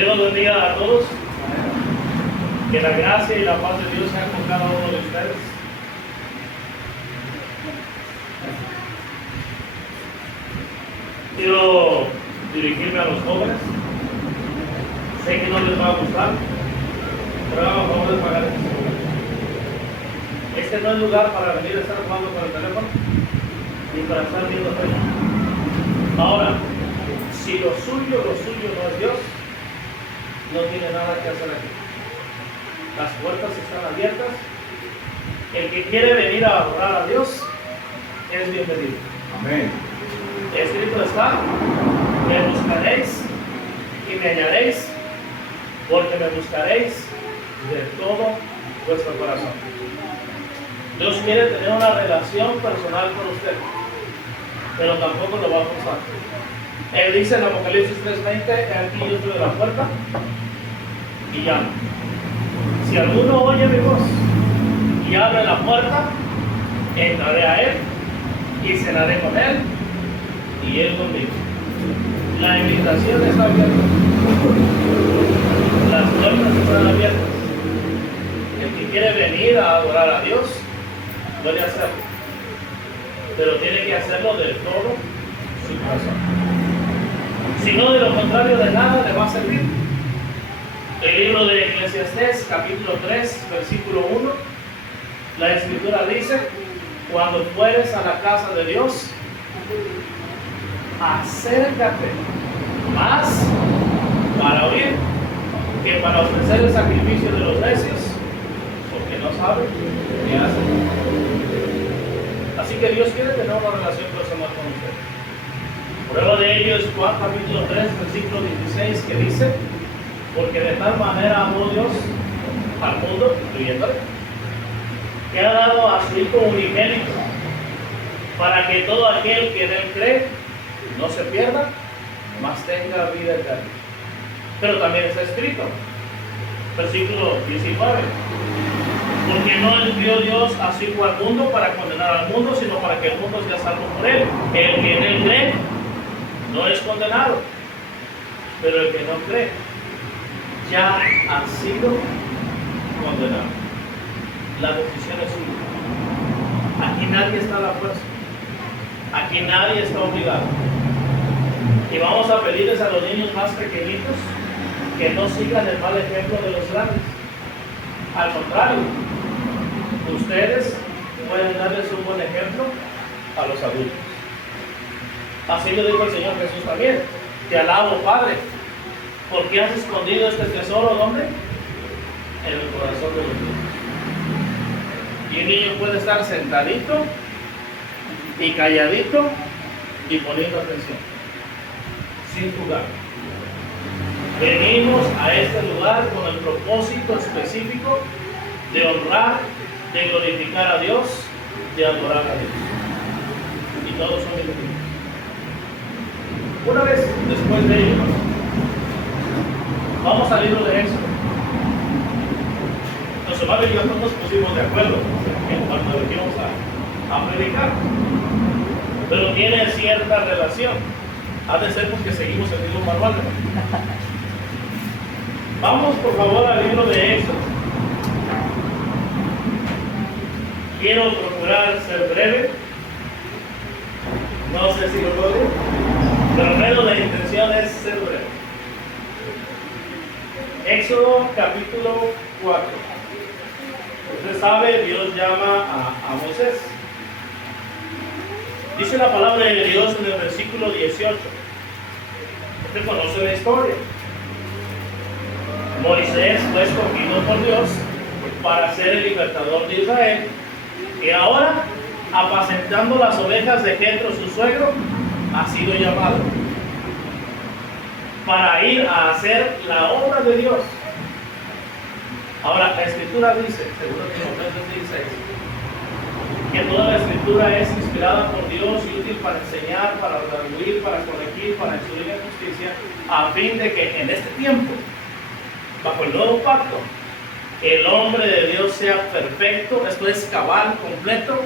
Dios los bendiga a todos. Que la gracia y la paz de Dios sean con cada uno de ustedes. Quiero dirigirme a los jóvenes. Sé que no les va a gustar, pero hagan favor de pagar este lugar. Este no es lugar para venir a estar jugando con el teléfono ni para estar viendo Facebook. Ahora, si lo suyo no es Dios, no tiene nada que hacer aquí. Las puertas están abiertas. El que quiere venir a adorar a Dios es bienvenido. Amén. Escrito está: me buscaréis y me hallaréis, porque me buscaréis de todo vuestro corazón. Dios quiere tener una relación personal con usted, pero tampoco lo va a forzar. Él dice en Apocalipsis 3:20: aquí yo estoy de la puerta y llamo. Si alguno oye mi voz y abre la puerta, entraré a él y cenaré con él y él conmigo. La invitación está abierta. Las puertas están abiertas. El que quiere venir a adorar a Dios puede hacerlo, pero tiene que hacerlo de todo su corazón. Si no, de lo contrario, de nada le va a servir. El libro de Eclesiastés, capítulo 3, versículo 1, la Escritura dice: cuando fueres a la casa de Dios, acércate más para oír que para ofrecer el sacrificio de los necios, porque no saben qué hacen. Así que Dios quiere tener una relación personal con usted. Prueba de ello es Juan capítulo 3, versículo 16, que dice: porque de tal manera amó Dios al mundo, incluyéndole, que ha dado a su Hijo unigénito, para que todo aquel que en él cree no se pierda, mas tenga vida eterna. Pero también está escrito, versículo 19: porque no envió Dios a su Hijo al mundo para condenar al mundo, sino para que el mundo sea salvo por él. El que en él cree no es condenado, pero el que no cree ya ha sido condenado. La decisión es suya. Aquí nadie está a la fuerza. Aquí nadie está obligado. Y vamos a pedirles a los niños más pequeñitos que no sigan el mal ejemplo de los grandes. Al contrario, ustedes pueden darles un buen ejemplo a los adultos. Así lo dijo el Señor Jesús también: te alabo, Padre, porque has escondido este tesoro, ¿dónde? En el corazón de los niños. Y un niño puede estar sentadito y calladito y poniendo atención, sin jugar. Venimos a este lugar con el propósito específico de honrar, de glorificar a Dios, de adorar a Dios. Y todos son bienvenidos. Una vez después de ello, vamos al libro de Éxodo. Los hermanos y yo no nos pusimos de acuerdo en cuanto a lo que íbamos a predicar, pero tiene cierta relación. Ha de ser porque seguimos el mismo manual. Vamos por favor al libro de Éxodo. Quiero procurar ser breve. No sé si lo logro, pero menos la intención es ser breve. Éxodo capítulo 4. Usted sabe, Dios llama a Moisés. Dice la palabra de Dios en el versículo 18. Usted conoce la historia. Moisés fue escogido por Dios para ser el libertador de Israel, y ahora, apacentando las ovejas de Jetro, su suegro, ha sido llamado para ir a hacer la obra de Dios. Ahora, la Escritura dice, según Timoteo 3:16, que toda la Escritura es inspirada por Dios y útil para enseñar, para redarguir, para corregir, para instruir en justicia, a fin de que en este tiempo, bajo el nuevo pacto, el hombre de Dios sea perfecto, esto es cabal, completo,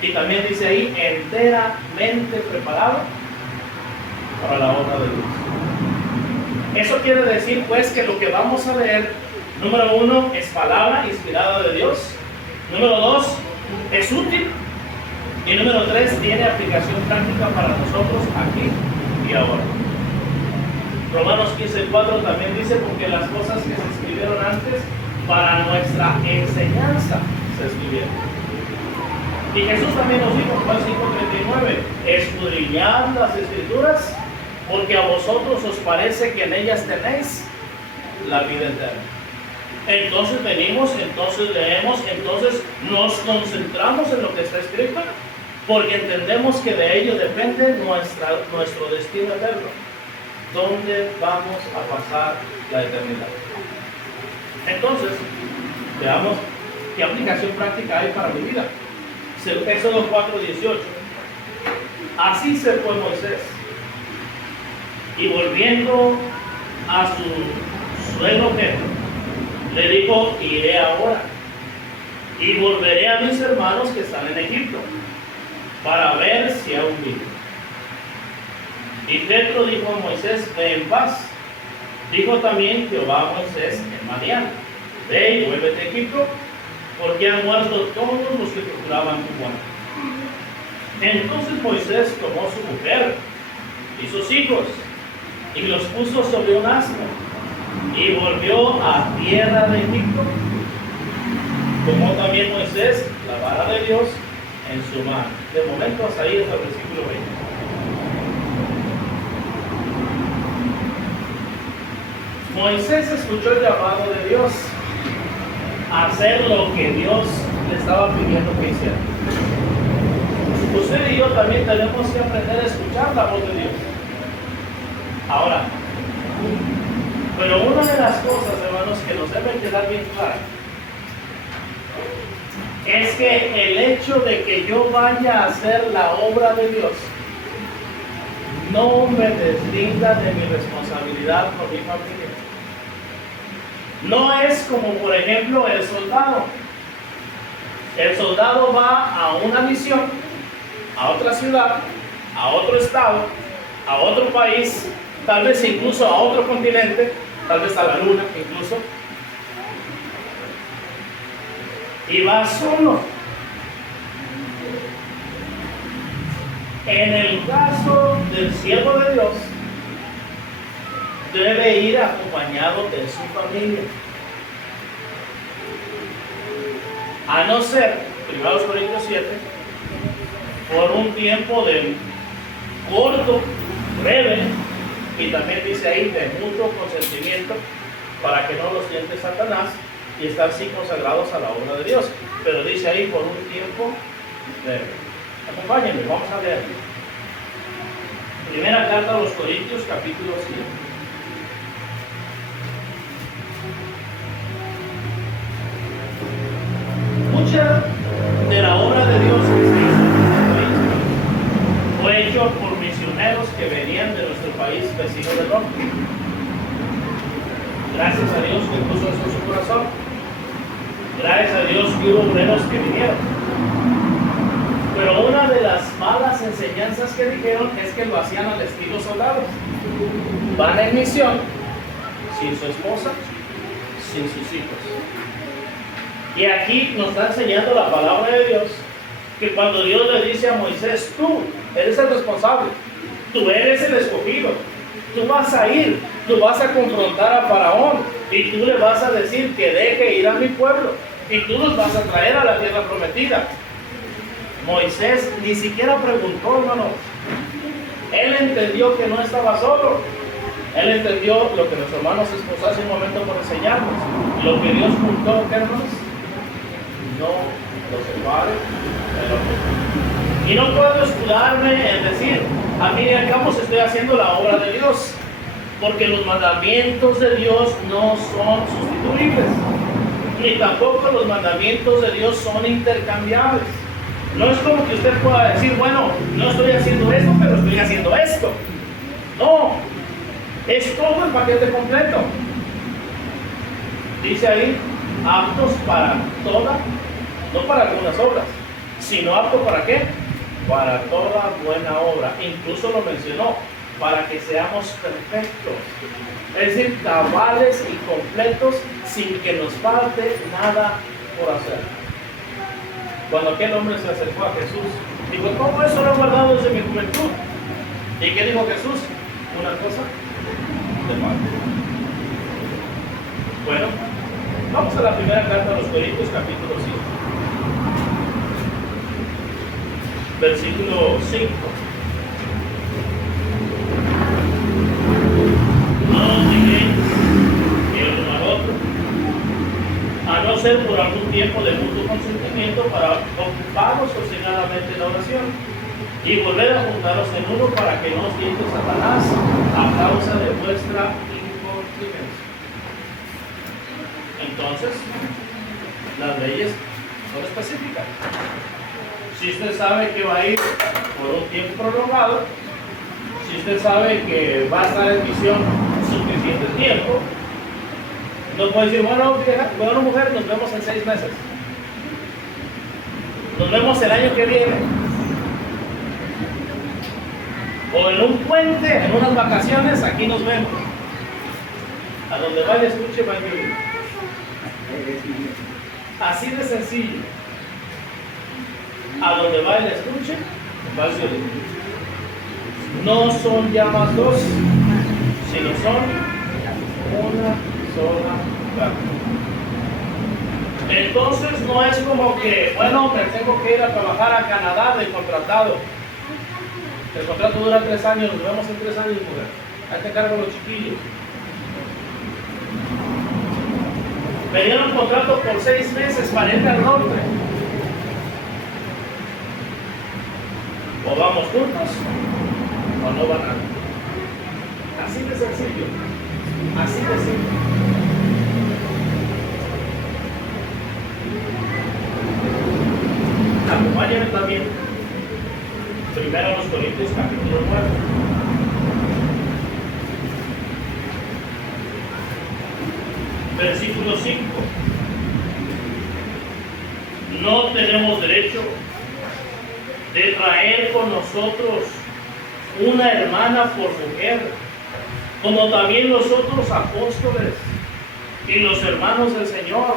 y también dice ahí, enteramente preparado para la obra de Dios. Eso quiere decir pues que lo que vamos a leer, número 1, es palabra inspirada de Dios. Número 2, es útil. Y número 3, tiene aplicación práctica para nosotros aquí y ahora. Romanos 15:4 también dice, porque las cosas que se escribieron antes para nuestra enseñanza se escribieron. Y Jesús también nos dijo, Juan 5:39, escudriñad las escrituras, porque a vosotros os parece que en ellas tenéis la vida eterna. Entonces venimos, entonces leemos, entonces nos concentramos en lo que está escrito, porque entendemos que de ello depende nuestro destino eterno. ¿Dónde vamos a pasar la eternidad? Entonces, veamos qué aplicación práctica hay para mi vida. Éxodo 4:18. Así se fue Moisés, y volviendo a su suegro Jetro, le dijo, iré ahora y volveré a mis hermanos que están en Egipto para ver si aún viven. Y Jetro dijo a Moisés, ve en paz. Dijo también Jehová a Moisés en Madián, ve y vuélvete a Egipto, porque han muerto todos los que procuraban tu muerte. Entonces Moisés tomó su mujer y sus hijos y los puso sobre un asno y volvió a tierra de Egipto. Tomó también Moisés la vara de Dios en su mano. De momento hasta ahí hasta el versículo 20. Moisés escuchó el llamado de Dios a hacer lo que Dios le estaba pidiendo que hiciera. Usted y yo también tenemos que aprender a escuchar la voz de Dios. Ahora, pero una de las cosas, hermanos, que nos debe quedar bien clara es que el hecho de que yo vaya a hacer la obra de Dios no me deslinda de mi responsabilidad con mi familia. No es como, por ejemplo, el soldado. El soldado va a una misión, a otra ciudad, a otro estado, a otro país, tal vez incluso a otro continente, tal vez a la luna incluso, y va solo. En el caso del siervo de Dios, debe ir acompañado de su familia. A no ser, 1 Corintios 7, por un tiempo de corto, breve, y también dice ahí de mutuo consentimiento, para que no los tiente Satanás y estar sí consagrados a la obra de Dios. Pero dice ahí por un tiempo breve. Acompáñenme, vamos a leer. Primera carta a los Corintios, capítulo 7. Mucha de la obra de Dios que se hizo en nuestro país fue hecho por misioneros que venían de nuestro país vecino del norte. Gracias a Dios que puso eso en su corazón. Gracias a Dios que hubo obreros que vinieron. Pero una de las malas enseñanzas que dijeron es que lo hacían al estilo soldados. Van en misión sin su esposa, sin sus hijos. Y aquí nos está enseñando la palabra de Dios, que cuando Dios le dice a Moisés, tú eres el responsable, tú eres el escogido, tú vas a ir, tú vas a confrontar a Faraón y tú le vas a decir que deje ir a mi pueblo y tú los vas a traer a la tierra prometida. Moisés ni siquiera preguntó, hermano. Él entendió que no estaba solo. Él entendió lo que nuestro hermano se esposó hace un momento por enseñarnos. Lo que Dios juntó, hermanos, no lo separe del hombre. Y no puedo escudarme en decir, a mí al cabo estoy haciendo la obra de Dios, porque los mandamientos de Dios no son sustituibles, ni tampoco los mandamientos de Dios son intercambiables. No es como que usted pueda decir, bueno, no estoy haciendo esto, pero estoy haciendo esto. No, es todo el paquete completo. Dice ahí, aptos para toda, no para algunas obras, sino apto para qué, para toda buena obra. Incluso lo mencionó, para que seamos perfectos. Es decir, cabales y completos sin que nos falte nada por hacer. Cuando aquel hombre se acercó a Jesús, dijo, ¿cómo eso lo he guardado desde mi juventud? ¿Y qué dijo Jesús? Una cosa de parte. Bueno, vamos a la primera carta de los Corintios, capítulo 5. Versículo 5. No os diréis el uno al otro, a no ser por algún tiempo de mutuo consentimiento para ocuparos obstinadamente en la oración y volver a juntaros en uno para que no os tiente Satanás a causa de vuestra incontinencia. Entonces, las leyes son específicas. Si usted sabe que va a ir por un tiempo prolongado, si usted sabe que va a estar en misión suficiente tiempo, no puede decir, bueno mujer, nos vemos en 6 meses. Nos vemos el año que viene. O en un puente, en unas vacaciones, aquí nos vemos. A donde vaya, escuche, vaya. Así de sencillo. A donde vaya, escuche, vaya. No son ya más dos, sino son una sola carne. Entonces no es como que, bueno, me tengo que ir a trabajar a Canadá de contratado. El contrato dura 3 años, nos vemos en 3 años, mujer. Hay que cargar los chiquillos. Me dieron un contrato por 6 meses para ir al norte. O vamos juntos, o no van a. Así de sencillo. Así de simple. Acompáñenme también. Primero los Corintios, capítulo 9. Versículo 5. No tenemos derecho de traer con nosotros una hermana por mujer, como también los otros apóstoles y los hermanos del Señor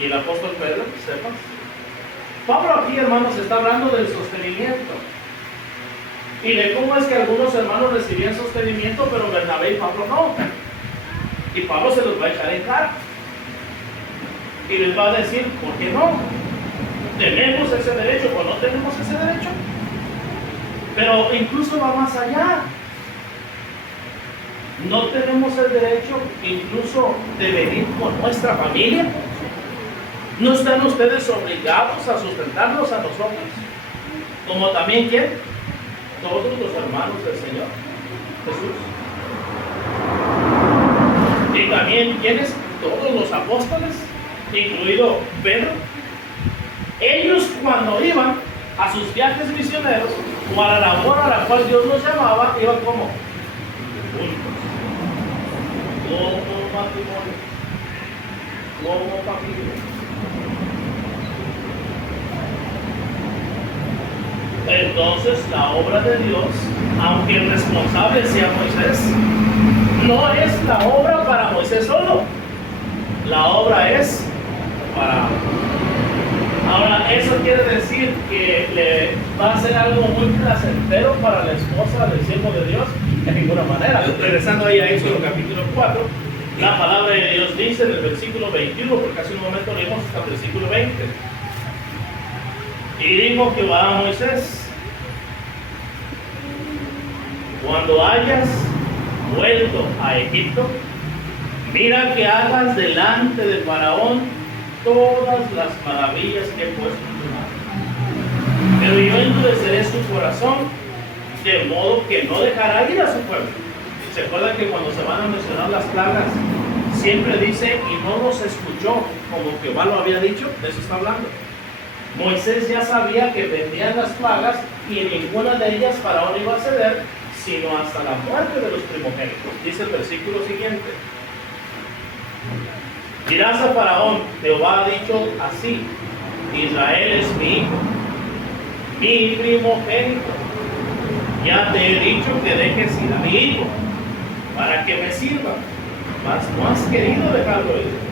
y el apóstol Pedro, sepas. Pablo aquí, hermanos, está hablando del sostenimiento y de cómo es que algunos hermanos recibían sostenimiento, pero Bernabé y Pablo no. Y Pablo se los va a echar en cara y les va a decir, ¿por qué no? ¿Tenemos ese derecho o no tenemos ese derecho? Pero incluso va más allá. No tenemos el derecho incluso de venir con nuestra familia. ¿No están ustedes obligados a sustentarnos a nosotros? Como también ¿quién? Todos los hermanos del Señor Jesús. Y también ¿quiénes? Todos los apóstoles, incluido Pedro. Ellos cuando iban a sus viajes misioneros o a la labor a la cual Dios los llamaba, iban como juntos, como matrimonio, como familia. Entonces la obra de Dios, aunque el responsable sea Moisés, no es la obra para Moisés solo. La obra es para... Ahora, eso quiere decir que le va a ser algo muy placentero para la esposa del siervo de Dios, de ninguna manera. Regresando ahí a Éxodo capítulo 4, la palabra de Dios dice en el versículo 21, porque hace un momento leímos hasta el versículo 20. Y dijo Jehová a Moisés: cuando hayas vuelto a Egipto, mira que hagas delante de Faraón todas las maravillas que he puesto en tu mano. Pero yo endureceré su corazón, de modo que no dejará ir a su pueblo. ¿Se acuerdan que cuando se van a mencionar las plagas, siempre dice, y no los escuchó, como Jehová lo había dicho? De eso está hablando. Moisés ya sabía que vendrían las plagas y en ninguna de ellas Faraón iba a ceder, sino hasta la muerte de los primogénitos. Dice el versículo siguiente: dirás a Faraón, Jehová ha dicho así, Israel es mi hijo, mi primogénito. Ya te he dicho que dejes ir a mi hijo para que me sirva, mas no has querido dejarlo ir.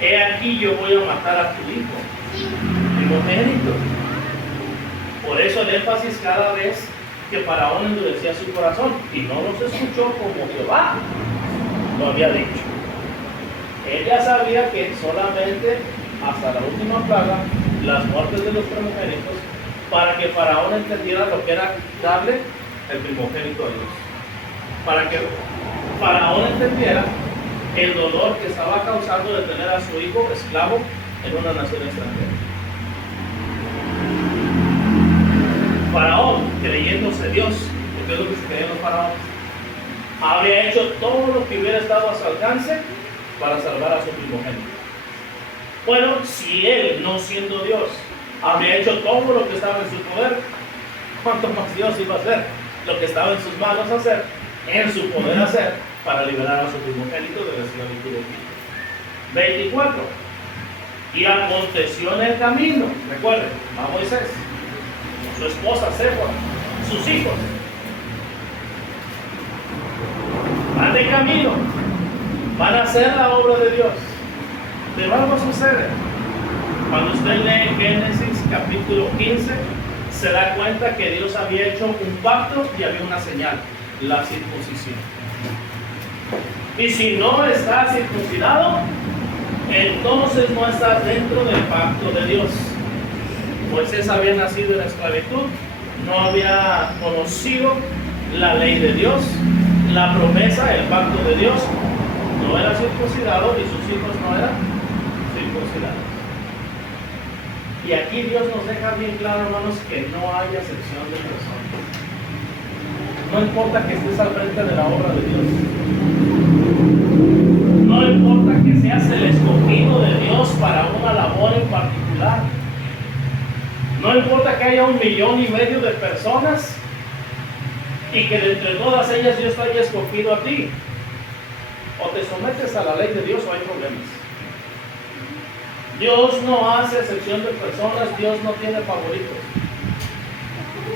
He aquí yo voy a matar a tu hijo primogénito. Por eso el énfasis cada vez que Faraón endurecía su corazón y no los escuchó como Jehová lo había dicho. Él ya sabía que solamente hasta la última plaga, las muertes de los primogénitos, para que Faraón entendiera lo que era darle el primogénito a Dios. Para que Faraón entendiera el dolor que estaba causando de tener a su hijo esclavo en una nación extranjera. Faraón, creyéndose Dios, porque es lo que se creían los faraones, habría hecho todo lo que hubiera estado a su alcance para salvar a su primogénito. Bueno, si él, no siendo Dios, habría hecho todo lo que estaba en su poder, ¿cuánto más Dios iba a hacer lo que estaba en sus manos hacer, en su poder hacer, para liberar a su primogénito de la esclavitud de Egipto? 24. Y aconteció en el camino, recuerden, a Moisés, su esposa Séfora, sus hijos, van de camino, van a hacer la obra de Dios. Pero algo sucede. Cuando usted lee Génesis capítulo 15, se da cuenta que Dios había hecho un pacto y había una señal, la circuncisión. Y si no estás circuncidado, entonces no estás dentro del pacto de Dios. Moisés había nacido en la esclavitud, no había conocido la ley de Dios, la promesa, el pacto de Dios. No era circuncidado y sus hijos no eran circuncidados. Y aquí Dios nos deja bien claro, hermanos, que no hay acepción de personas. No importa que estés al frente de la obra de Dios. No importa que seas el escogido de Dios para una labor en particular. No importa que haya 1,5 millones de personas y que de entre todas ellas Dios te haya escogido a ti. O te sometes a la ley de Dios o hay problemas. Dios no hace excepción de personas, Dios no tiene favoritos.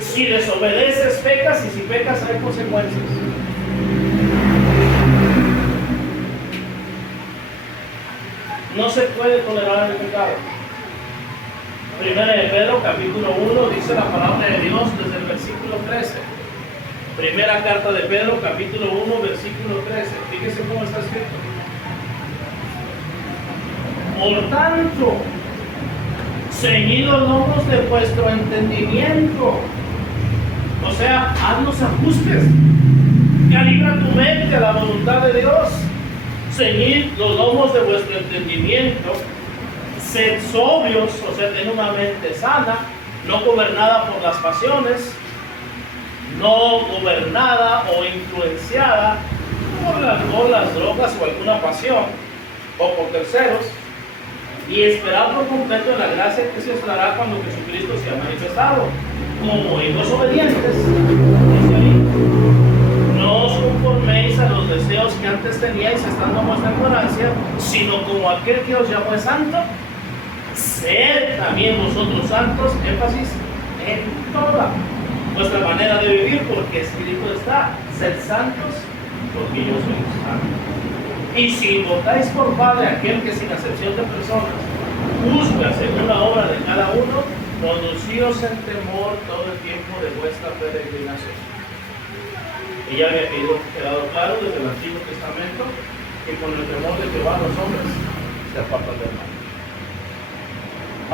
Si desobedeces, pecas, y si pecas hay consecuencias. No se puede tolerar el pecado. Primera de Pedro, capítulo 1, dice la palabra de Dios desde el versículo 13. Primera carta de Pedro, capítulo 1, versículo 13. Fíjese cómo está escrito. Por tanto, ceñid los lomos de vuestro entendimiento. O sea, haz los ajustes. Calibra tu mente a la voluntad de Dios. Ceñid los lomos de vuestro entendimiento. Sed sobrios, o sea, ten una mente sana, no gobernada por las pasiones, no gobernada o influenciada por las drogas o alguna pasión, o por terceros, y esperad por completo en la gracia que se os dará cuando Jesucristo sea manifestado. Como hijos obedientes, dice ahí, no os conforméis a los deseos que antes teníais estando en vuestra ignorancia, sino como aquel que os llamó es santo, sed también vosotros santos, énfasis, en toda vuestra manera de vivir, porque escrito está, sed santos, porque yo soy santo. Y si invocáis por Padre aquel que sin acepción de personas juzga según la obra de cada uno, conducíos en temor todo el tiempo de vuestra peregrinación. Y ya había quedado claro desde el Antiguo Testamento que con el temor de Jehová los hombres se apartan del mal.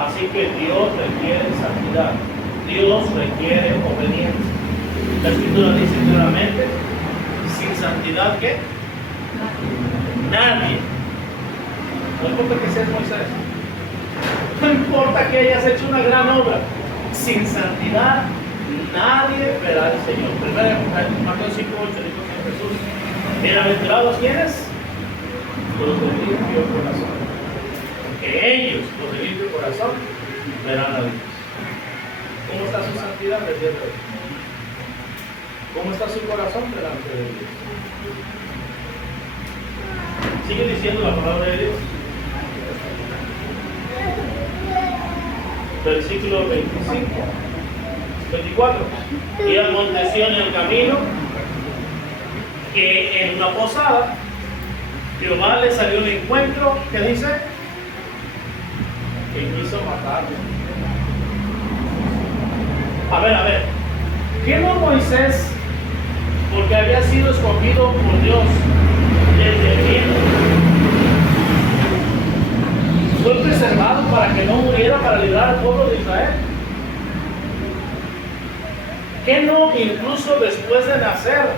Así que Dios requiere santidad, Dios requiere obediencia. La Escritura dice claramente, sin santidad, ¿qué? Nadie. No importa que seas Moisés, no importa que hayas hecho una gran obra, sin santidad nadie verá al Señor. Primero, Mateo 5:8 dijo Jesús, bienaventurados ¿quiénes? Los de limpio corazón, porque ellos, los de limpio corazón, verán a Dios. ¿Cómo está su santidad el día de hoy? ¿Cómo está su corazón delante de Dios? Sigue diciendo la palabra de Dios. Versículo 25. 24. Y aconteció en el camino que en una posada Jehová le salió al encuentro, ¿qué dice? Que quiso matarlo. A ver, ¿qué no Moisés, porque había sido escogido por Dios desde el cielo, fue preservado para que no muriera, para librar al pueblo de Israel? ¿Qué no incluso después de nacer,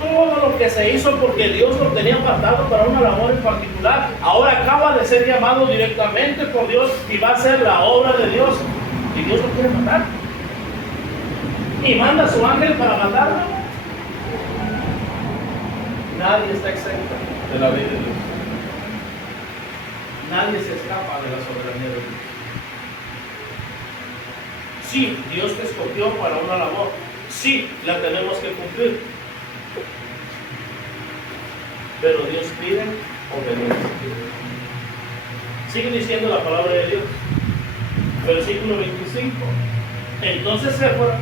todo lo que se hizo porque Dios lo tenía apartado para una labor en particular, ahora acaba de ser llamado directamente por Dios y va a ser la obra de Dios, y Dios lo quiere matar? Y manda a su ángel para matarlo. Nadie está exento de la ley de Dios. Nadie se escapa de la soberanía de Dios. Sí, Dios te escogió para una labor. Sí, la tenemos que cumplir. Pero Dios pide obediencia. Sigue diciendo la palabra de Dios. Versículo 25. Entonces Séfora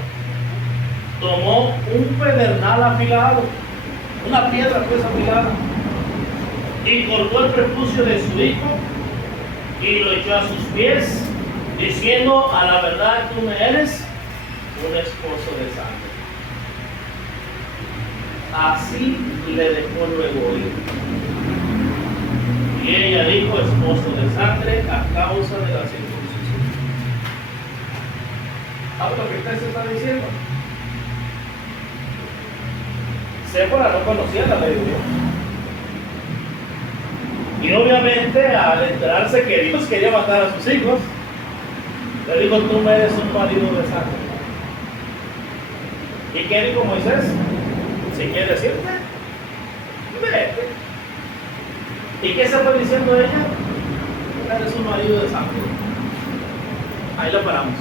tomó un pedernal afilado, una piedra pues afilada, y cortó el prepucio de su hijo y lo echó a sus pies, diciendo: a la verdad tú me eres un esposo de sangre. Así le dejó luego ir. Y ella dijo: esposo de sangre, a causa de la circuncisión. ¿Sabes lo que usted se está diciendo? Séfora no conocía la ley de Dios. Y obviamente al enterarse que Dios quería matar a sus hijos, le dijo: tú me eres un marido de sangre. ¿Y qué dijo Moisés? Si quiere decirte, vete. ¿Y qué se fue diciendo ella? Eres un marido de sangre. Ahí lo paramos.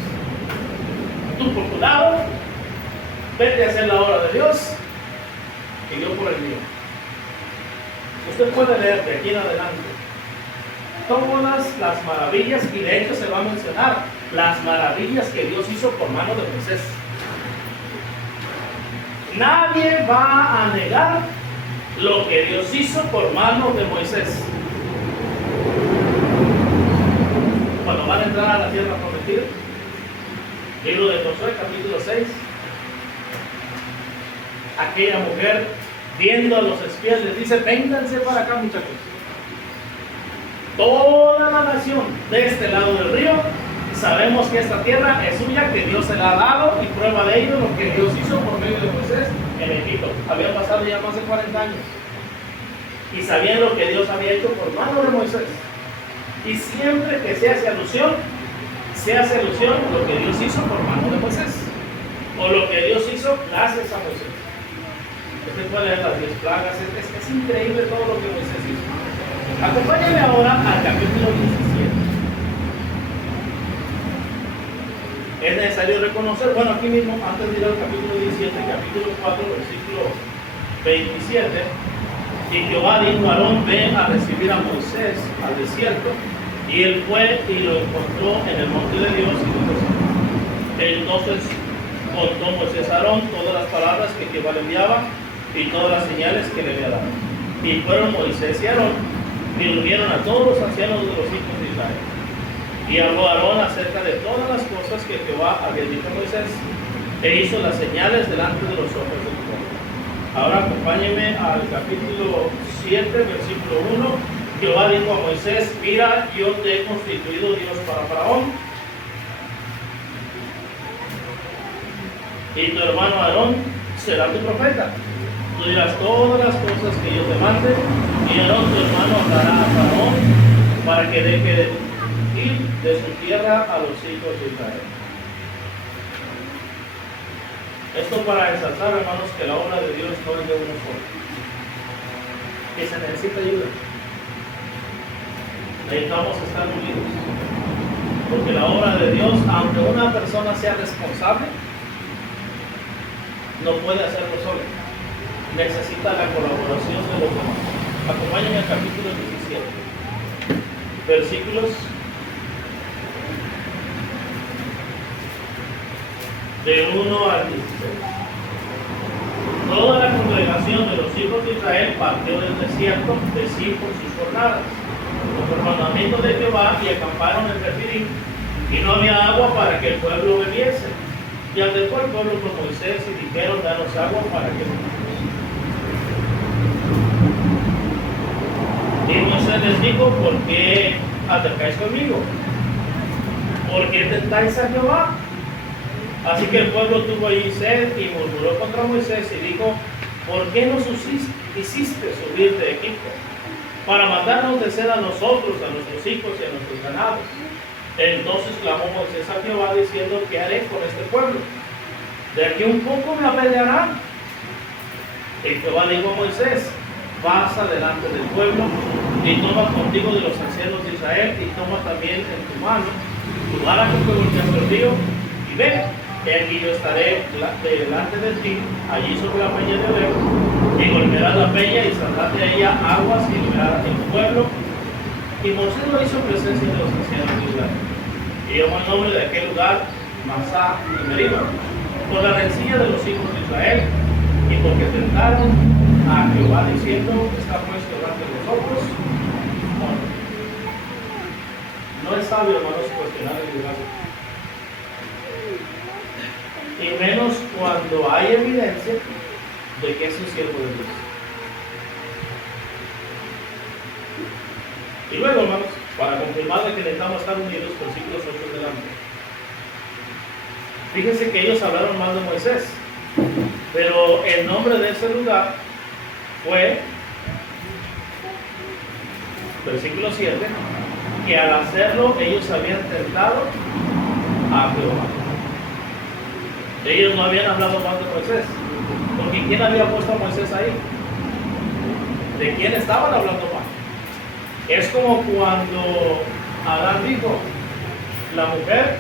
Tú por tu lado, vete a hacer la obra de Dios, y yo por el mío. Usted puede leer de aquí en adelante todas las maravillas, y de hecho se va a mencionar las maravillas que Dios hizo por mano de Moisés. Nadie va a negar lo que Dios hizo por mano de Moisés. Cuando van a entrar a la tierra prometida, libro de Josué, capítulo 6, aquella mujer, viendo a los espías, les dice: vénganse para acá, muchachos. Toda la nación de este lado del río, sabemos que esta tierra es suya, que Dios se la ha dado, y prueba de ello lo que Dios hizo por medio de Moisés en Egipto. Había pasado ya más de 40 años y sabían lo que Dios había hecho por mano de Moisés. Y siempre que se hace alusión a lo que Dios hizo por mano de Moisés, o lo que Dios hizo gracias a Moisés. Usted puede leer las 10 plagas, es increíble todo lo que Moisés hizo. Acompáñame ahora al capítulo 17. Es necesario reconocer, bueno, aquí mismo, antes de ir al capítulo 17, capítulo 4, versículo 27, y Jehová dijo a Aarón: ven a recibir a Moisés al desierto. Y él fue y lo encontró en el monte de Dios. Entonces contó Moisés a Aarón todas las palabras que Jehová le enviaba y todas las señales que le había dado. Y fueron Moisés y Aarón y reunieron a todos los ancianos de los hijos de Israel. Y habló Aarón acerca de todas las cosas que Jehová había dicho a Moisés, e hizo las señales delante de los ojos del pueblo. Ahora acompáñenme al capítulo 7, versículo 1. Jehová dijo a Moisés: mira, yo te he constituido Dios para Faraón, y tu hermano Aarón será tu profeta. Tú dirás todas las cosas que yo te mande, y Aarón tu hermano hablará a Faraón para que deje de ir de su tierra a los hijos de Israel. Esto para ensalzar, hermanos, que la obra de Dios no es de uno solo, que se necesita ayuda. Necesitamos estar unidos, porque la obra de Dios, aunque una persona sea responsable, no puede hacerlo solo. Necesita la colaboración de los demás. Acompáñenme al capítulo 17, versículos del 1 al 16. Toda la congregación de los hijos de Israel partió del desierto de sí por sus jornadas, por mandamiento de Jehová, y acamparon en Refidim, y no había agua para que el pueblo bebiese. Y acercó el pueblo con Moisés y dijeron: danos agua para que bebamos. Y Moisés les dijo: ¿por qué acercáis conmigo? ¿Por qué tentáis a Jehová? Así que el pueblo tuvo allí sed y murmuró contra Moisés y dijo: ¿por qué nos hiciste subir de Egipto? Para matarnos de sed a nosotros, a nuestros hijos y a nuestros ganados. Entonces clamó Moisés a Jehová diciendo: ¿qué haré con este pueblo? De aquí un poco me apedrearán. Y Jehová dijo a Moisés: pasa delante del pueblo y toma contigo de los ancianos de Israel y toma también en tu mano tu vara con que golpeas el río y ve, que aquí yo estaré delante de ti, allí sobre la peña de Oreb, y golpearás la peña y saldrán de ella aguas y liberarás en tu pueblo. Y Moisés lo hizo en presencia de los ancianos de Israel. Y llamó el nombre de aquel lugar Masá y Meriba, por la rencilla de los hijos de Israel, y porque tentaron a Jehová diciendo: está puesto delante de nosotros. No es sabio, hermanos, cuestionar el liderazgo. Y menos cuando hay evidencia de que es un siervo de Dios. Y luego, hermanos, para confirmar de que necesitamos estar unidos, versículos 8 delante. Fíjense que ellos hablaron mal de Moisés, pero el nombre de ese lugar fue, versículo 7, que al hacerlo ellos habían tentado a Jehová. Ellos no habían hablado mal de Moisés, porque ¿quién había puesto a Moisés ahí? ¿De quién estaban hablando mal? Es como cuando Adán dijo: la mujer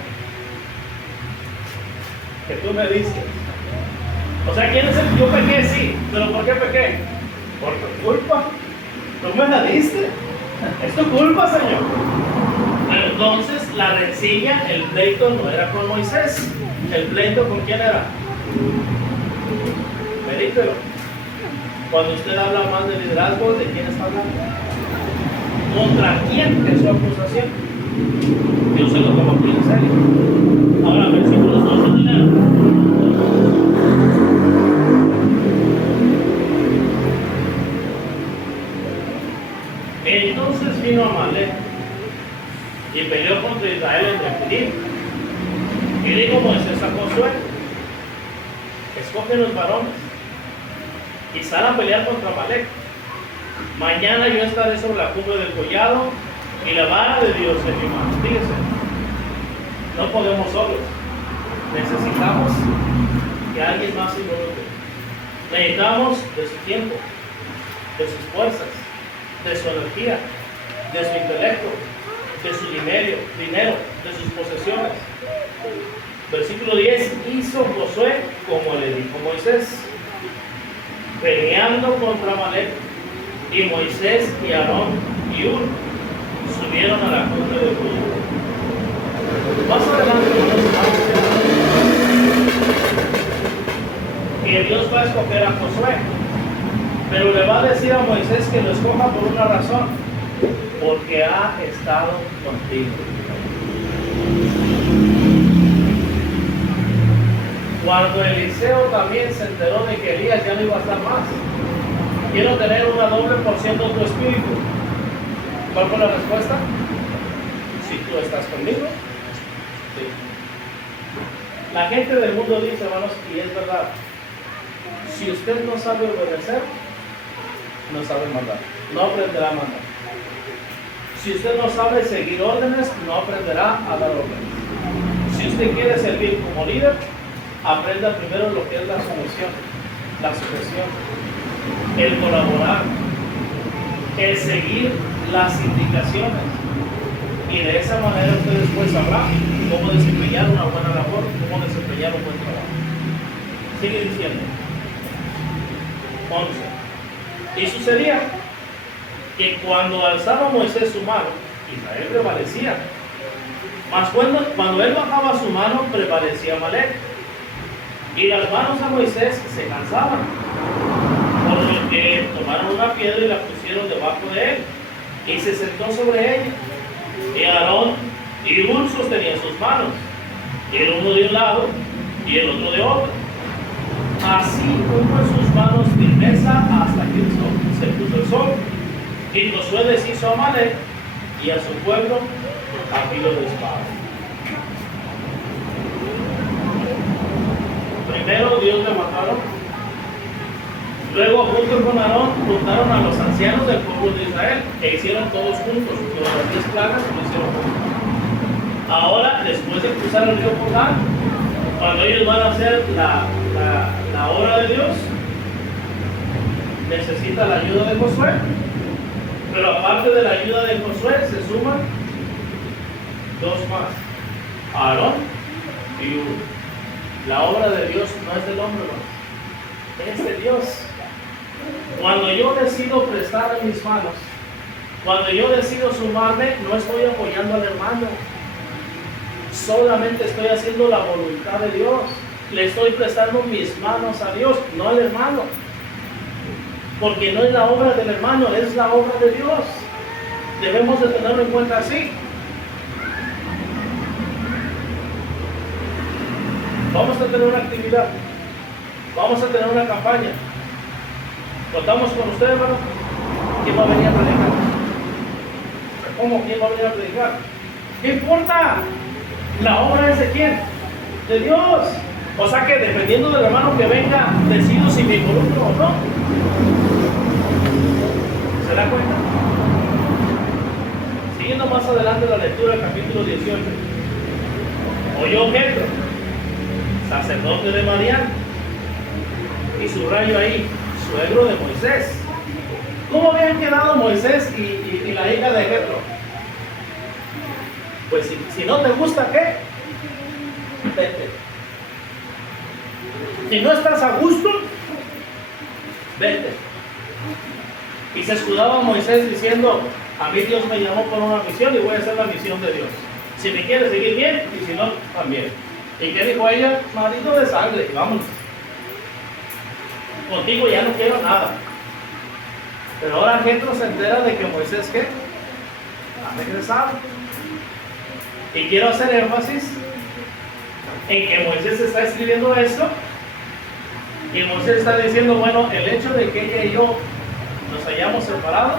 que tú me diste. O sea, ¿quién es el? Yo pequé, sí, pero ¿por qué pequé? Por tu culpa. Tú me la diste. Es tu culpa, Señor. Pero entonces la rencilla, el pleito no era con Moisés. ¿El pleito con quién era? Medítelo. Cuando usted habla más de liderazgo, ¿de quién está hablando? ¿Contra quién es su acusación? Dios se lo toma muy en serio. Ahora, versículos 12 y 9. Entonces vino Amalek y peleó contra Israel en Refidim. Y dijo Moisés a Josué: escoge los varones y sal a pelear contra Amalek. Mañana yo estaré sobre la cumbre del collado y la vara de Dios en mi mano. Fíjense, no podemos solos. Necesitamos que alguien más se involucre. Necesitamos de su tiempo, de sus fuerzas, de su energía, de su intelecto, de su dinero, de sus posesiones. Versículo 10: hizo Josué como le dijo Moisés, peleando contra Amalek, y Moisés y Aarón y Hur subieron a la cumbre del collado. Más adelante que Dios va a escoger a Josué, pero le va a decir a Moisés que lo escoja por una razón: porque ha estado contigo. Cuando Eliseo también se enteró de que Elías ya no iba a estar más: quiero tener una doble porción de tu espíritu. ¿Cuál fue la respuesta? Si tú estás conmigo. Sí. La gente del mundo dice, hermanos, y es verdad: si usted no sabe obedecer, no sabe mandar, no aprenderá a mandar. Si usted no sabe seguir órdenes, no aprenderá a dar órdenes. Si usted quiere servir como líder, aprenda primero lo que es la sumisión, la sujeción, el colaborar, el seguir las indicaciones. Y de esa manera usted después sabrá cómo desempeñar una buena labor, cómo desempeñar un buen trabajo. Sigue diciendo. 11. Y sucedía que cuando alzaba Moisés su mano, Israel prevalecía. Mas cuando él bajaba su mano, prevalecía Amalek. Y las manos a Moisés se cansaban, por lo que tomaron una piedra y la pusieron debajo de él, y se sentó sobre ella. Y Aarón y Hur sostenían sus manos, el uno de un lado y el otro de otro. Así hubo en sus manos firmeza hasta que se puso el sol. Y Josué deshizo a Amalek y a su pueblo a filo de espada. Primero Dios le mataron. Luego, junto con Aarón, juntaron a los ancianos del pueblo de Israel, que hicieron todos juntos, con las 10 plagas lo hicieron juntos. Ahora, después de cruzar el río Jordán, cuando ellos van a hacer la obra de Dios, necesita la ayuda de Josué. Pero aparte de la ayuda de Josué, se suman dos más, Aarón y Hur. La obra de Dios no es del hombre, hermano, es de Dios. Cuando yo decido prestar mis manos, cuando yo decido sumarme, no estoy apoyando al hermano, solamente estoy haciendo la voluntad de Dios. Le estoy prestando mis manos a Dios, no al hermano, porque no es la obra del hermano, es la obra de Dios. Debemos de tenerlo en cuenta así. Vamos a tener una actividad, vamos a tener una campaña. Contamos con usted, hermano. ¿Quién va a venir a predicar? ¿Cómo? ¿Quién va a venir a predicar? ¿Qué importa? La obra es de quién? De Dios. O sea que dependiendo del hermano que venga, decido si me involucro o no. ¿Se da cuenta? Siguiendo más adelante la lectura del capítulo 18. Oyó Jetro, sacerdote de Madián, y subrayo ahí, suegro de Moisés. ¿Cómo habían quedado Moisés y la hija de Jetro? Pues si no te gusta, ¿qué? Vete. Si no estás a gusto, vete. Y se escudaba Moisés diciendo: a mí Dios me llamó por una misión y voy a hacer la misión de Dios. Si me quieres seguir, bien, y si no, también. ¿Y qué dijo ella? Marido de sangre, vámonos. Contigo ya no quiero nada. Pero ahora Jetro se entera de que Moisés, ¿qué? Ha regresado. Y quiero hacer énfasis en que Moisés está escribiendo esto, y Moisés está diciendo: bueno, el hecho de que ella y yo nos hayamos separado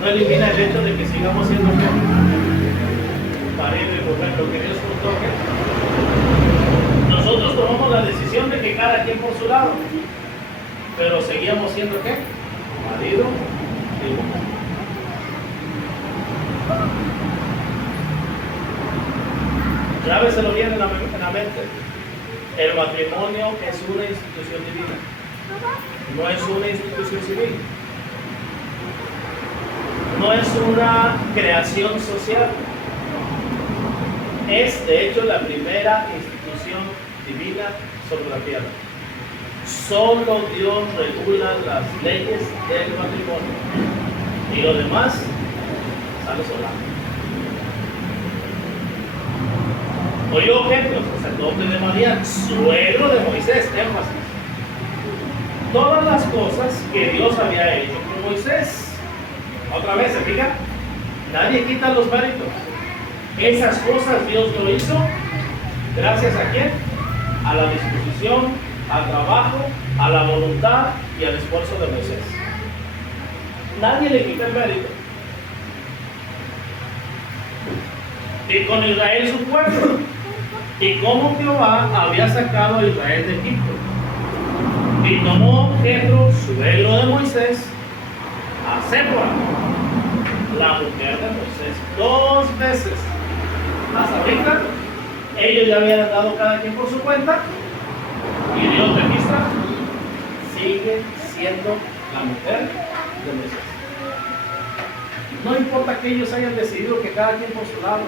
no elimina el hecho de que sigamos siendo marido y mujer, lo que Dios juntó. Nosotros tomamos la decisión de que cada quien por su lado, pero seguíamos siendo ¿qué? Marido y mujer. Grábeselo bien en la mente. El matrimonio es una institución divina, no es una institución civil, no es una creación social. Es de hecho la primera institución divina sobre la tierra. Solo Dios regula las leyes del matrimonio, y lo demás sale solamente. Oyó Jetro, sacerdote de Madián, suegro de Moisés, énfasis, todas las cosas que Dios había hecho con Moisés. Otra vez, ¿se fija? Nadie quita los méritos. Esas cosas Dios lo hizo gracias a quién? A la disposición, al trabajo, a la voluntad y al esfuerzo de Moisés. Nadie le quita el mérito. Y con Israel su pueblo, y cómo Jehová había sacado a Israel de Egipto. Y tomó Jetro, suegro de Moisés, a Zépora, la mujer de Moisés, 2 veces. Hasta ahorita, ellos ya habían andado cada quien por su cuenta, y Dios registra, sigue siendo la mujer de Moisés. No importa que ellos hayan decidido que cada quien por su lado.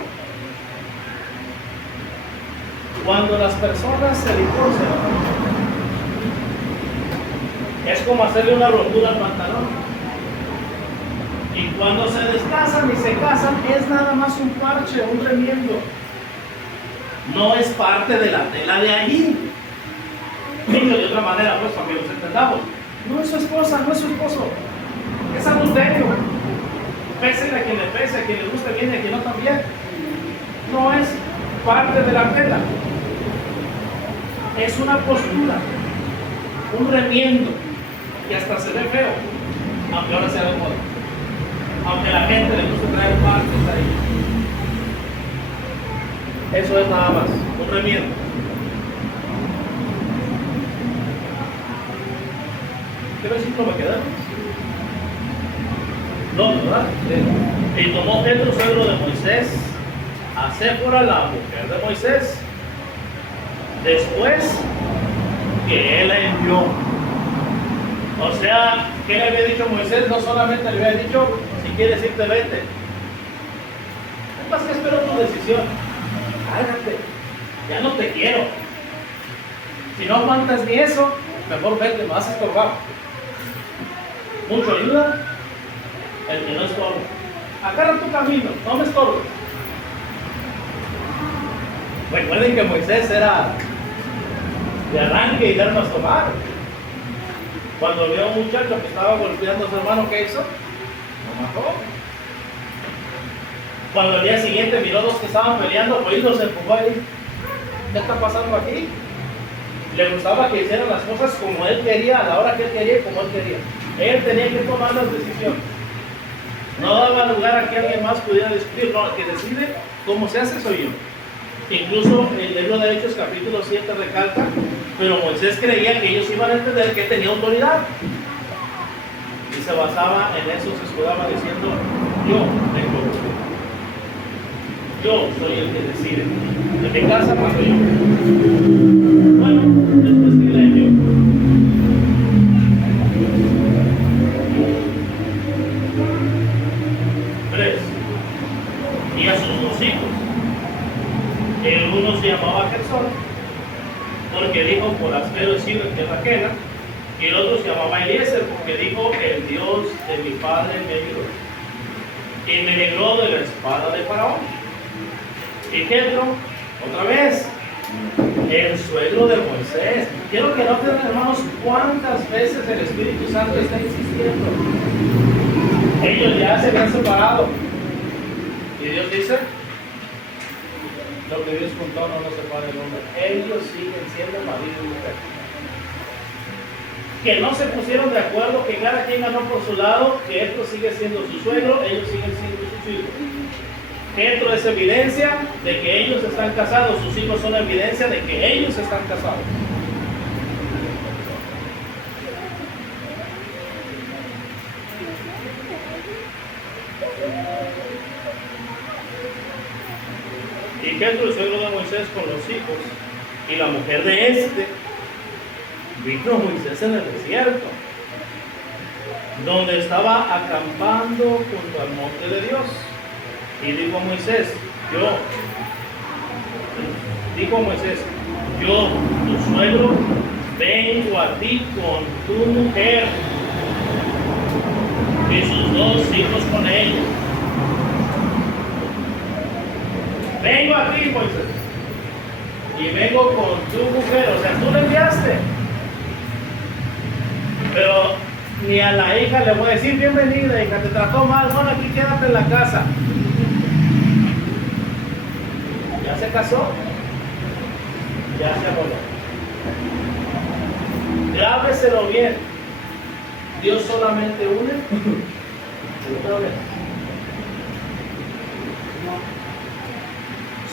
Cuando las personas se divorcian, es como hacerle una rotura al pantalón. Y cuando se descasan y se casan, es nada más un parche, un remiendo. No es parte de la tela de allí. Dicho de otra manera, pues, para que nos entendamos. No es su esposa, no es su esposo. Es adulterio. Pese a quien le pese, a quien le guste bien y a quien no también. No es parte de la tela. Es una postura, un remiendo, que hasta se ve feo, aunque ahora sea de moda. Aunque a la gente le guste traer partes ahí. Eso es nada más, un remiendo. ¿Qué versículo me queda? No, ¿verdad? Y tomó Jetro, suegro de Moisés, a Séfora, la mujer de Moisés, después que él la envió. O sea, ¿qué le había dicho Moisés? No solamente le había dicho, si quieres irte, vete. Es más que espero tu decisión. Hágate, ya no te quiero. Si no aguantas ni eso, mejor vete, me vas a estorbar. Mucho ayuda el que no estorba. Agarra tu camino, no me estorbes. Recuerden que Moisés era de arranque y de armas tomar. Cuando vio a un muchacho que estaba golpeando a su hermano, ¿qué hizo? Lo mató. Cuando el día siguiente miró dos que estaban peleando, pues los empujó ahí. ¿Qué está pasando aquí? Le gustaba que hicieran las cosas como él quería, a la hora que él quería y como él quería. Él tenía que tomar las decisiones. No daba lugar a que alguien más pudiera discutir. No, el que decide cómo se hace soy yo. Incluso el libro de Hechos capítulo 7 recalca, pero Moisés creía que ellos iban a entender que tenía autoridad. Y se basaba en eso, se escudaba diciendo, yo tengo autoridad. Yo soy el que decide. En mi casa mando yo. Bueno, después que le envió. Y a sus dos hijos. El uno se llamaba Gersón, porque dijo, por áspero he sido en tierra ajena, y el otro se llamaba Eliezer, porque dijo, el Dios de mi padre me libró, y me libró de la espada de Faraón. Y Jetro, otra vez, el suegro de Moisés. Quiero que noten, hermanos, cuántas veces el Espíritu Santo está insistiendo. Ellos ya se habían separado. Y Dios dice, lo que Dios juntó no lo separa el hombre. Ellos siguen siendo marido y mujer. Que no se pusieron de acuerdo, que cada quien ganó por su lado, que esto sigue siendo su suegro, ellos siguen siendo sus hijos. Esto es evidencia de que ellos están casados, sus hijos son evidencia de que ellos están casados. Y Jetro, el suegro de Moisés, con los hijos y la mujer de este, vino Moisés en el desierto, donde estaba acampando junto al monte de Dios. Y dijo Moisés, yo, tu suegro, vengo a ti con tu mujer y sus dos hijos con ella. Vengo a ti, Moisés, y vengo con tu mujer. O sea, tú le enviaste, pero ni a la hija le voy a decir, bienvenida, hija, te trató mal, bueno, aquí quédate en la casa. Ya se casó, ya se arrolló. Grábeselo bien. Dios solamente une una vez.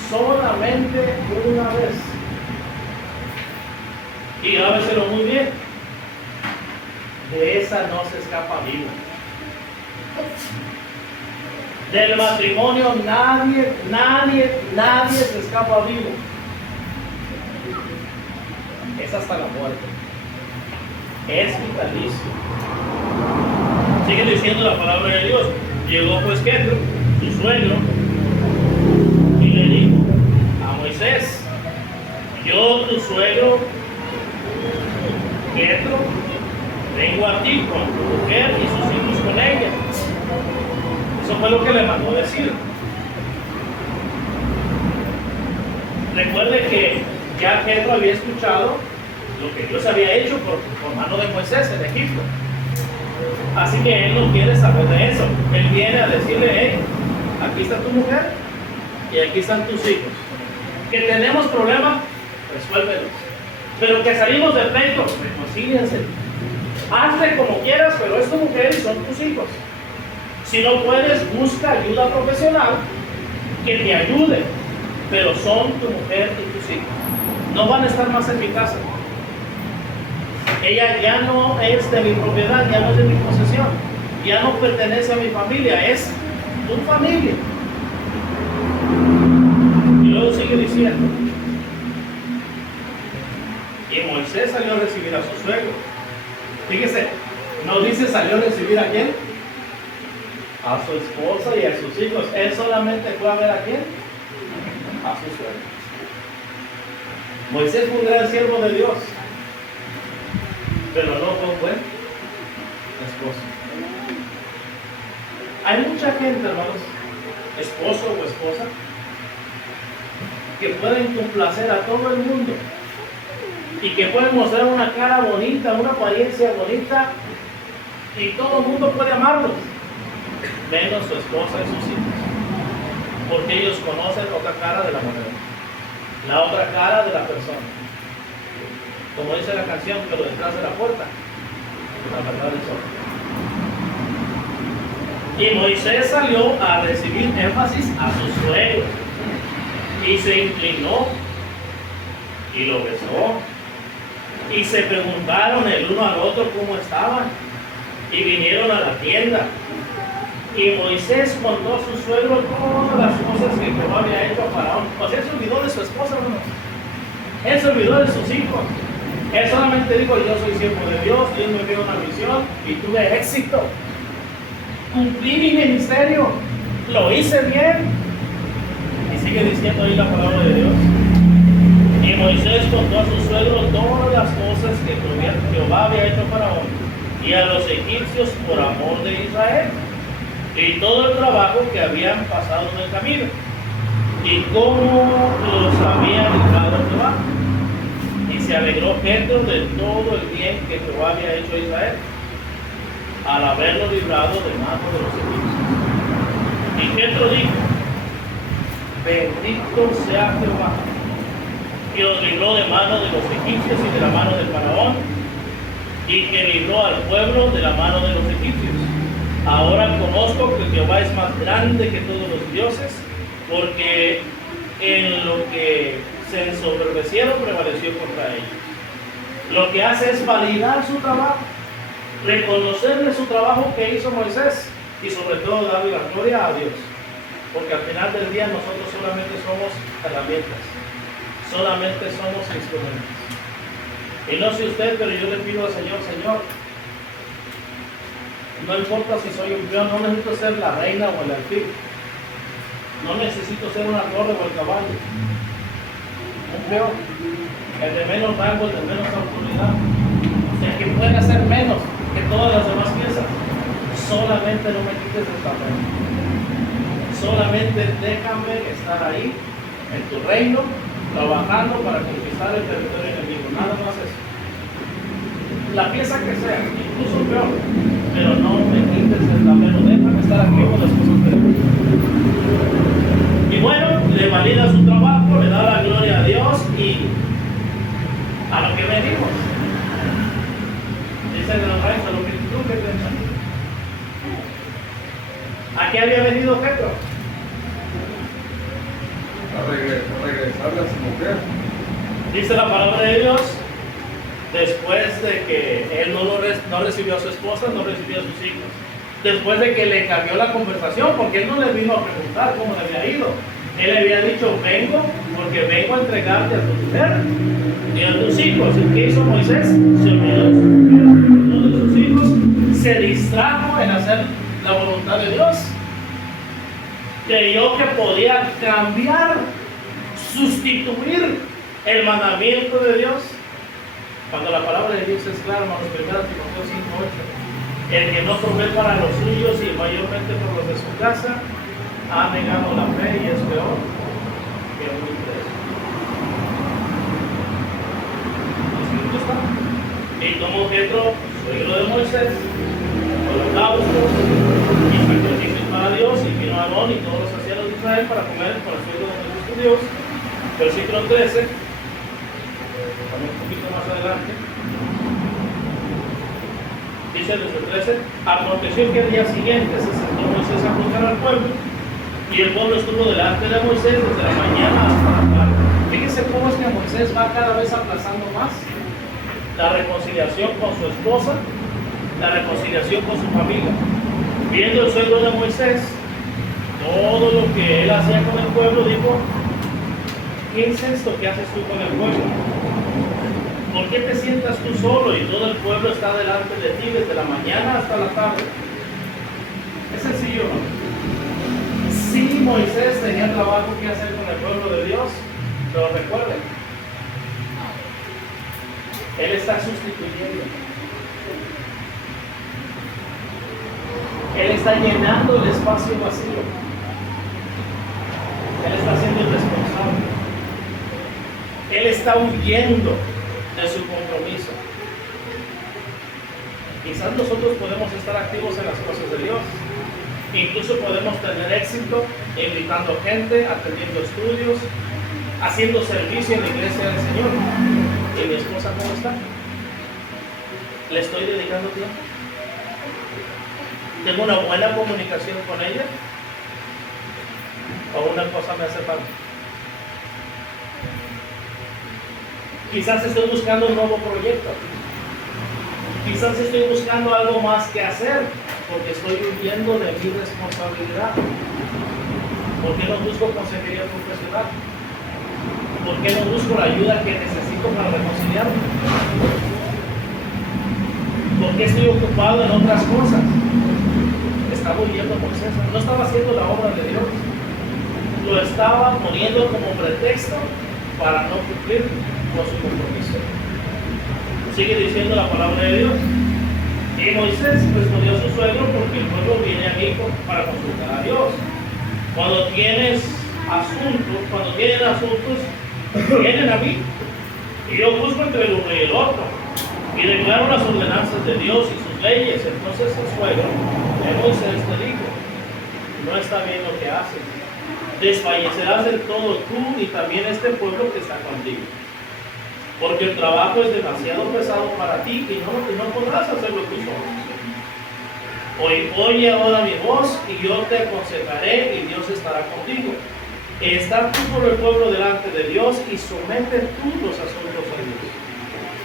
Solamente una vez. Y grábeselo muy bien. De esa no se escapa vivo. Del matrimonio nadie se escapa vivo. Es hasta la muerte. Es vitalicio. Sigue diciendo la palabra de Dios. Llegó pues Jetro, su suegro, y le dijo a Moisés, yo tu suegro Jetro, vengo a ti con tu mujer y sus hijos con ella. Eso fue lo que le mandó decir. Recuerde que ya Jetro había escuchado lo que Dios había hecho por mano de Moisés en Egipto. Así que él no quiere saber de eso. Él viene a decirle, hey, aquí está tu mujer y aquí están tus hijos. Que tenemos problemas, resuélvelos. Pero que salimos del pleito, reconcíliense. Hazle como quieras, pero es tu mujer y son tus hijos. Si no puedes, busca ayuda profesional que te ayude, pero son tu mujer y tus hijos. No van a estar más en mi casa. Ella ya no es de mi propiedad, ya no es de mi posesión, ya no pertenece a mi familia, es tu familia. Y luego sigue diciendo, y Moisés salió a recibir a su suegro. Fíjese, no dice salió a recibir a quién, a su esposa y a sus hijos. Él solamente fue a ver a quién, a su suegro. Moisés fue un gran siervo de Dios, pero no fue un buen esposo. Hay mucha gente, hermanos, esposo o esposa, que pueden complacer a todo el mundo y que pueden mostrar una cara bonita, una apariencia bonita, y todo el mundo puede amarlos, menos su esposa y sus hijos, porque ellos conocen otra cara de la moneda, la otra cara de la persona. Como dice la canción, pero detrás de la puerta, la verdad es otra. Y Moisés salió a recibir énfasis a su suegro, y se inclinó, y lo besó, y se preguntaron el uno al otro cómo estaban, y vinieron a la tienda. Y Moisés contó a su suegro todas las cosas que Jehová había hecho a Faraón. Pues él se olvidó de su esposa, hermano. Él se olvidó de sus hijos. Él solamente dijo, yo soy siervo de Dios, Dios me dio una misión y tuve éxito. Cumplí mi ministerio, lo hice bien. Y sigue diciendo ahí la palabra de Dios. Y Moisés contó a su suegro todas las cosas que Jehová había hecho a Faraón y a los egipcios por amor de Israel, y todo el trabajo que habían pasado en el camino, y cómo los había librado Jehová. Y se alegró Jetro de todo el bien que Jehová había hecho a Israel, al haberlo librado de mano de los egipcios. Y Jetro dijo, bendito sea Jehová, que os libró de mano de los egipcios y de la mano del faraón, y que libró al pueblo de la mano de los egipcios. Ahora conozco que Jehová es más grande que todos los dioses, porque en lo que se ensoberbecieron prevaleció contra ellos. Lo que hace es validar su trabajo, reconocerle su trabajo que hizo Moisés, y sobre todo darle la gloria a Dios, porque al final del día nosotros solamente somos herramientas, solamente somos instrumentos. Y no sé usted, pero yo le pido al Señor, Señor, no importa si soy un peón, no necesito ser la reina o el alfil, no necesito ser una torre o el caballo, un peón, el de menos rango, el de menos autoridad, el que puede hacer menos que todas las demás piezas. Solamente no me quites el tamaño, solamente déjame estar ahí en tu reino, trabajando para conquistar el territorio enemigo, nada más eso. La pieza que sea, incluso peor, pero no me quites el tablero, déjame estar aquí con las cosas de Dios. Y bueno, le valida su trabajo, le da la gloria a Dios, y a lo que venimos, dice el rey, a lo que tú que piensas. ¿A qué había venido Jetro? A regresarle a su mujer. Dice la palabra de Dios, después de que él no recibió a su esposa, no recibió a sus hijos, después de que le cambió la conversación, porque él no le vino a preguntar cómo le había ido. Él le había dicho, vengo porque vengo a entregarte a tu mujer y a tus hijos. ¿Y qué hizo Moisés? Se olvidó de sus hijos, se distrajo en hacer la voluntad de Dios. Creyó que podía cambiar, sustituir el mandamiento de Dios, cuando la palabra de Dios es clara, hermanos. 1 Timoteo 5:8. El que no provee para los suyos y mayormente por los de su casa, ha negado la fe y es peor que un infiel. ¿Dónde está? Y tomó Jetro, suegro de Moisés, holocaustos y sacrificios para Dios, y vino Aarón y todos los ancianos de Israel para comer con el suegro de nuestros judíos. Versículo 13, un poquito más adelante. Dice desde 13, aconteció que el día siguiente se sentó Moisés a juzgar al pueblo, y el pueblo estuvo delante de Moisés desde la mañana hasta la tarde. Fíjense cómo es que Moisés va cada vez aplazando más la reconciliación con su esposa, la reconciliación con su familia. Viendo el suegro de Moisés todo lo que él hacía con el pueblo, dijo: ¿qué es esto que haces tú con el pueblo? ¿Por qué te sientas tú solo y todo el pueblo está delante de ti desde la mañana hasta la tarde? Es sencillo, ¿no? Sí, Moisés tenía trabajo que hacer con el pueblo de Dios, pero recuerden, él está sustituyendo. Él está llenando el espacio vacío. Él está siendo irresponsable. Él está huyendo de su compromiso. Quizás nosotros podemos estar activos en las cosas de Dios. Incluso podemos tener éxito invitando gente, atendiendo estudios, haciendo servicio en la iglesia del Señor. ¿Y mi esposa cómo está? ¿Le estoy dedicando tiempo? ¿Tengo una buena comunicación con ella? ¿O una cosa me hace falta? Quizás estoy buscando un nuevo proyecto. Quizás estoy buscando algo más que hacer, porque estoy huyendo de mi responsabilidad. ¿Por qué no busco consejería profesional? ¿Por qué no busco la ayuda que necesito para reconciliarme? ¿Por qué estoy ocupado en otras cosas? Estaba huyendo Moisés, no estaba haciendo la obra de Dios. Lo estaba poniendo como pretexto para no cumplir con su compromiso. Sigue diciendo la palabra de Dios. Y Moisés respondió a su suegro: porque el pueblo viene a mí para consultar a Dios. Cuando tienen asuntos, vienen a mí. Y yo busco entre el uno y el otro. Y declaro las ordenanzas de Dios y sus leyes. Entonces el suegro de Moisés le dijo: no está bien lo que haces. Desfallecerás del todo tú y también este pueblo que está contigo. Porque el trabajo es demasiado pesado para ti y no podrás hacerlo tú solo. Oye ahora mi voz y yo te aconsejaré y Dios estará contigo. Está tú por el pueblo delante de Dios y somete tú los asuntos a Dios.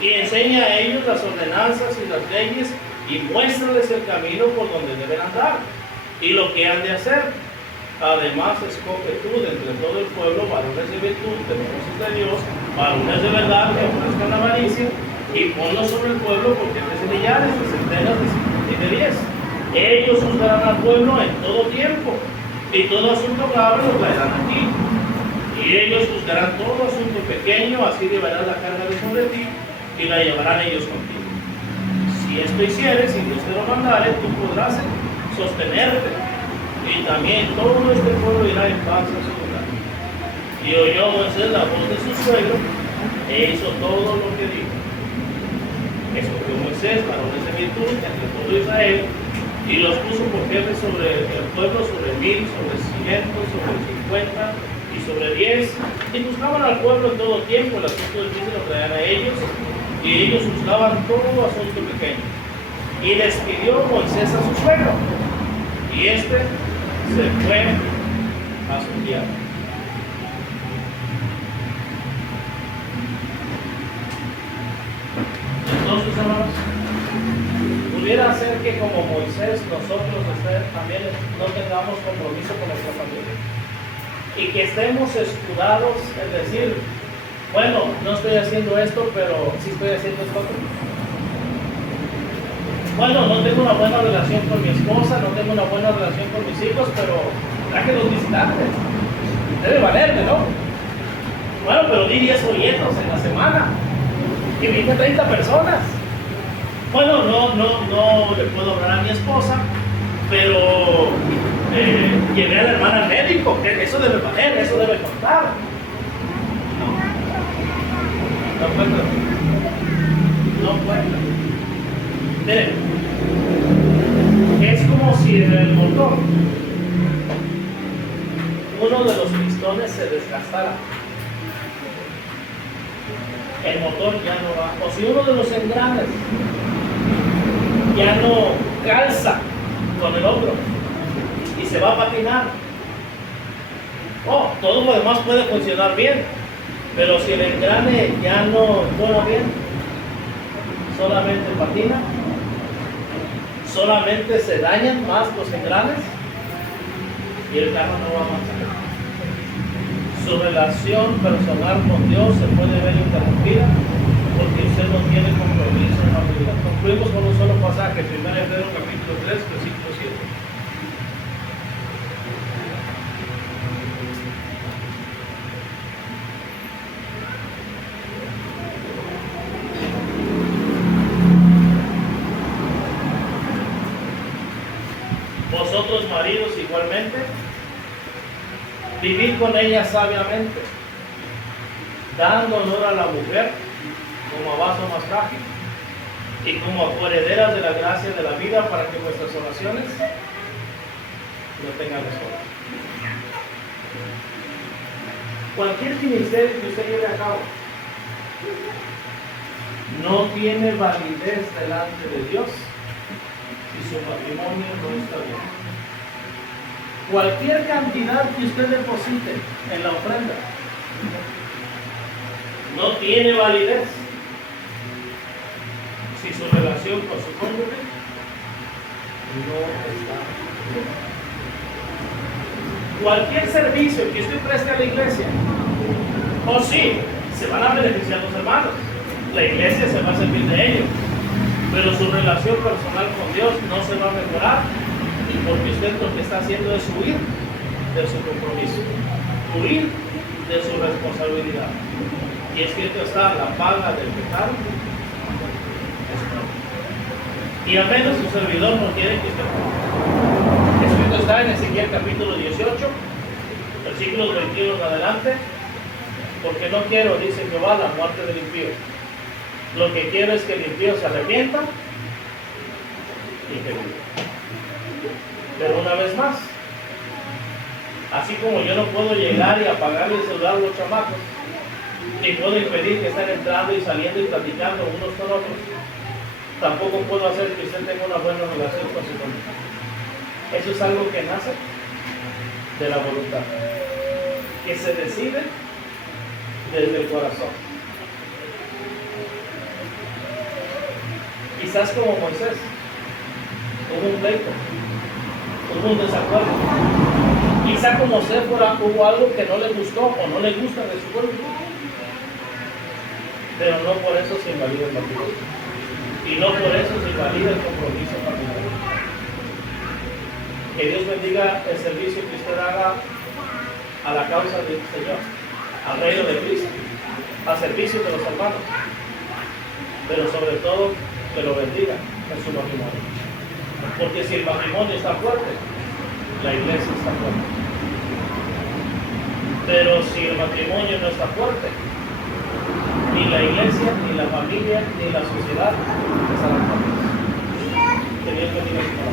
Y enseña a ellos las ordenanzas y las leyes y muéstrales el camino por donde deben andar y lo que han de hacer. Además, escoge tú de entre todo el pueblo varones de virtud, temerosos de Dios, varones de verdad que aborrezcan la avaricia, y ponlos sobre el pueblo por jefes de millares, de centenas, de 50 y de 10. Ellos juzgarán al pueblo en todo tiempo, y todo asunto grave lo traerán aquí. Y ellos juzgarán todo asunto pequeño, así llevarán la carga de sobre ti, y la llevarán ellos contigo. Si esto hicieres, y Dios te lo mandare, tú podrás sostenerte. Y también todo este pueblo irá en paz a su lugar. Y oyó Moisés la voz de su suegro, e hizo todo lo que dijo. Escogió Moisés varones de virtud entre todo Israel, y los puso por jefes sobre el pueblo, sobre 1000, sobre 500, sobre 50 y sobre 10. Y juzgaban al pueblo en todo tiempo, el asunto difícil lo traían a ellos, y ellos juzgaban todo asunto pequeño. Y despidió Moisés a su suegro, y este se fue a su tierra. Entonces, hermanos, pudiera ser que como Moisés nosotros también no tengamos compromiso con nuestra familia y que estemos escudados en decir: bueno, no estoy haciendo esto, pero sí estoy haciendo esto otro. Bueno, no tengo una buena relación con mi esposa, no tengo una buena relación con mis hijos, pero traje los visitantes. Debe valerme, ¿no? Bueno, pero di 10 folletos en la semana y vine 30 personas. Bueno, no le puedo hablar a mi esposa, pero llevé a la hermana al médico, que eso debe valer, eso debe contar. No, no cuenta. Miren, es como si en el motor uno de los pistones se desgastara. El motor ya no va. O si uno de los engranes ya no calza con el otro y se va a patinar. Todo lo demás puede funcionar bien, pero si el engrane ya no funciona bien, solamente patina, solamente se dañan más los engranes y el carro no va a avanzar. Su relación personal con Dios se puede ver interrumpida porque usted no tiene compromiso en la vida. Concluimos con un solo pasaje, 1 Pedro capítulo 3, versículo 7. Vosotros maridos igualmente, vivid con ella sabiamente, dando honor a la mujer como a vaso más frágil y como a coherederas de la gracia de la vida, para que vuestras oraciones no tengan desorden. Cualquier ministerio que usted lleve a cabo no tiene validez delante de Dios si su matrimonio no está bien. Cualquier cantidad que usted deposite en la ofrenda no tiene validez si su relación con su cónyuge no está bien. Cualquier servicio que usted preste a la iglesia, sí, se van a beneficiar los hermanos, la iglesia se va a servir de ellos, pero su relación personal con Dios no se va a mejorar, porque usted lo que está haciendo es huir de su compromiso, huir de su responsabilidad. Y escrito está: la paga del pecado es muerte. Y al menos su servidor no quiere que usted muera. Escrito está en Ezequiel capítulo 18, versículos 21 en adelante: porque no quiero, dice Jehová, la muerte del impío. Lo que quiero es que el impío se arrepienta y que viva. Pero una vez más, así como yo no puedo llegar y apagarle el celular a los chamacos, ni puedo impedir que estén entrando y saliendo y platicando unos con otros, tampoco puedo hacer que usted tenga una buena relación con su familia. Eso es algo que nace de la voluntad, que se decide desde el corazón. Quizás como Moisés, hubo un pleito, hubo un desacuerdo. Quizá como Séfora hubo algo que no le gustó o no le gusta de su pueblo, pero no por eso se invalida el matrimonio y no por eso se invalida el compromiso familiar. Que Dios bendiga el servicio que usted haga a la causa del Señor, al reino de Cristo, a servicio de los hermanos, pero sobre todo que lo bendiga en su matrimonio, porque si el matrimonio está fuerte, la iglesia está fuerte. Pero si el matrimonio no está fuerte, ni la iglesia, ni la familia, ni la sociedad estarán fuertes. Que Dios bendiga.